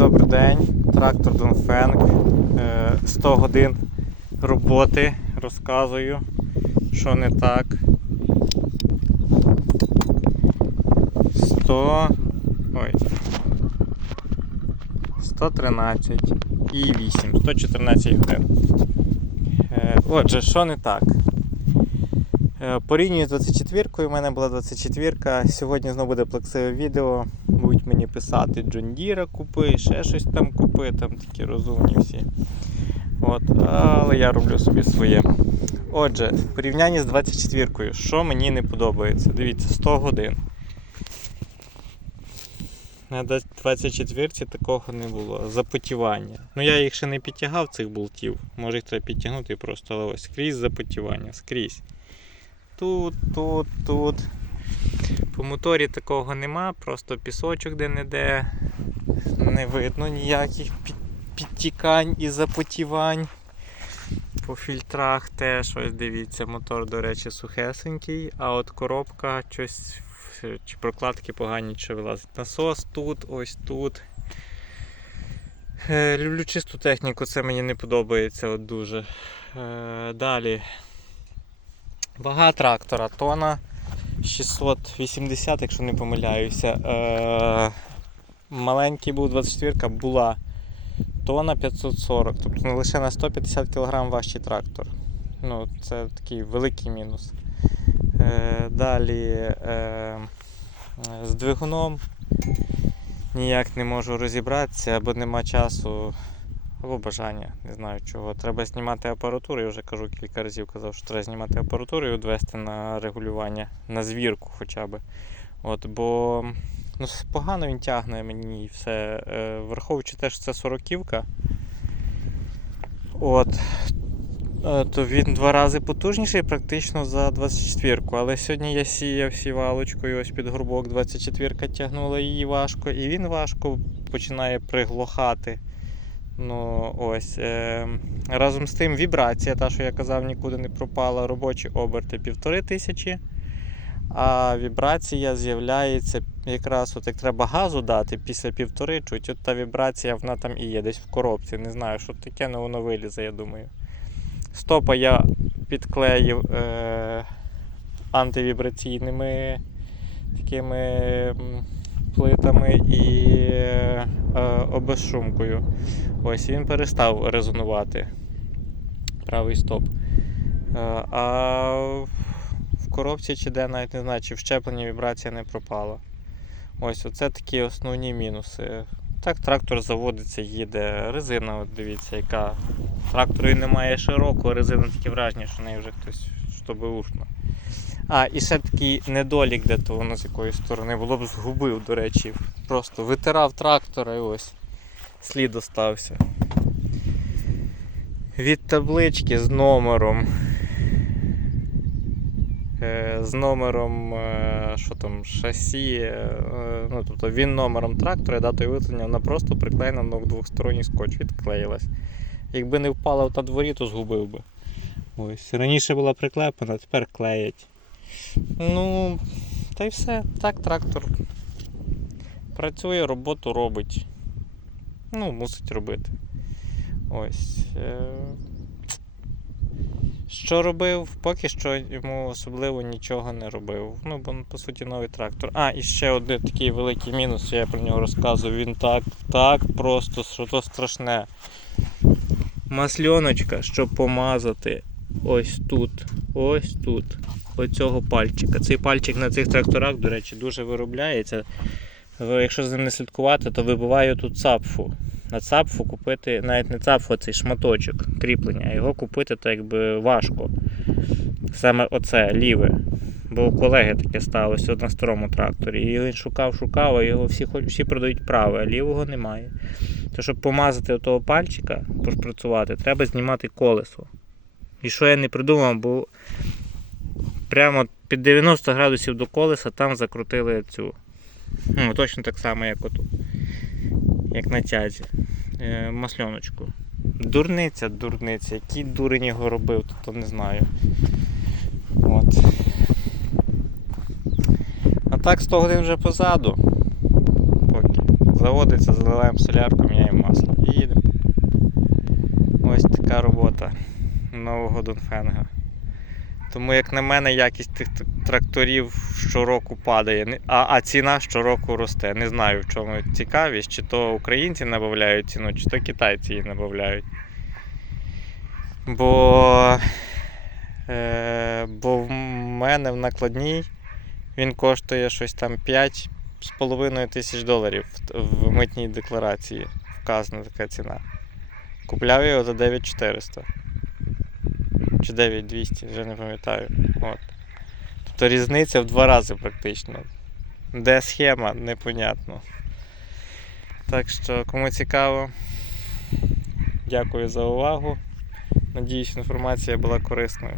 Добрий день, трактор Донфенг. Е, 100 годин роботи. Розказую, що не так. 100. Ой. 113 і 8. 114 годин. Е, Отже, що не так? Е, Порівнюю з 24-кою, у мене була 24-ка. Сьогодні знову буде плаксиве відео. Мені писати Джон Діра купи, ще щось там купи, там такі розумні всі. От, але я роблю собі своє. Отже, в порівнянні з 24-кою, що мені не подобається? Дивіться, 100 годин. На 24-ці такого не було. Запотівання. Ну я їх ще не підтягав, цих болтів. Може їх треба підтягнути просто, але ось скрізь запотівання, скрізь. Тут, тут, тут. По моторі такого нема, просто пісочок де-не-де. Не видно ніяких підтікань і запотівань. По фільтрах теж ось дивіться, мотор, до речі, сухесенький, а от коробка щось чи прокладки погані чи вилазить. Насос тут, ось тут. Е, Люблю чисту техніку, це мені не подобається от дуже. Е, Далі. Вага трактора тона 680, якщо не помиляюся. Е, маленький був 24-ка була тона 540, тобто не лише на 150 кг важчий трактор. Ну, це такий великий мінус. Е, далі е, з двигуном ніяк не можу розібратися, або нема часу, або бажання, не знаю чого. Треба знімати апаратуру, я вже кажу кілька разів казав, що треба знімати апаратуру і відвести на регулювання, на звірку хоча б. От, бо ну, погано він тягне мені і все. Е, враховуючи те, що це сороківка. От. е, То він два рази потужніший практично за 24-ку. Але сьогодні я сіяв сівалочкою, ось під горбок 24-ка тягнула її важко, і він важко починає приглохати. Ну, ось. Е, разом з тим вібрація, та, що я казав, нікуди не пропала. Робочі оберти півтори тисячі. А вібрація з'являється якраз от як треба газу дати після півтори, чуть от та вібрація вона там і є десь в коробці. Не знаю, що таке, але воно вилізе, я думаю. Стопа я підклеїв е, антивібраційними такими плитами і е, обезшумкою. Ось він перестав резонувати. Правий стоп. Е, а в коробці чи де навіть не знаю, чи в щепленні вібрація не пропала. Ось оце такі основні мінуси. Так трактор заводиться, їде. Резина, от дивіться, яка. Трактору і немає широкого, резина таке враження, що неї вже хтось ушно. А, і ще такий недолік, де то воно з якої сторони було б згубив, до речі. Просто витирав трактора і ось слід остався. Від таблички з номером. Е, З номером е, що там, шасі, е, ну, тобто він номером трактора і датою виготовлення, вона просто приклеєна на двосторонній скотч, відклеїлась. Якби не впала на дворі, то згубив би. Ось. Раніше була приклеєна, тепер клеять. Ну, та й все. Так, трактор працює, роботу робить. Ну, мусить робити. Ось. Е... Що робив? Поки що йому особливо нічого не робив. Ну, бо по суті новий трактор. А, і ще один такий великий мінус, я про нього розказую. Він так, так просто, що то страшне. Масльоночка, щоб помазати ось тут, ось тут, оцього пальчика. Цей пальчик на цих тракторах, до речі, дуже виробляється. Якщо за ним не слідкувати, то вибиваю тут цапфу. На цапфу купити, навіть не цапфу, а цей шматочок кріплення, його купити то якби важко. Саме оце ліве. Бо у колеги таке сталося на старому тракторі. І він шукав, шукав, а його всі, всі продають праве, а лівого немає. То щоб помазати того пальчика, пошпрацювати, треба знімати колесо. І що я не придумав, бо прямо під 90 градусів до колеса там закрутили цю. Ну, точно так само, як отут. Як на тязі. Е, масльоночку. Дурниця, дурниця. Який дурень його робив, то, то не знаю. От. А так 100 годин вже позаду. Поки. Заводиться, заливаємо солярку, міняємо масло і їдемо. Ось така робота нового Донфенга. Тому, як на мене, якість тих тракторів щороку падає, а, а ціна щороку росте. Не знаю, в чому цікавість, чи то українці набавляють ціну, чи то китайці її набавляють. Бо, е, бо в мене в накладній він коштує щось там 5,5 тисяч доларів в- митній декларації. Вказана така ціна. Купляв його за 9400 чи 9200, вже не пам'ятаю. От. Тобто різниця в два рази практично. Де схема, непонятно. Так що, кому цікаво, дякую за увагу. Надіюсь, інформація була корисною.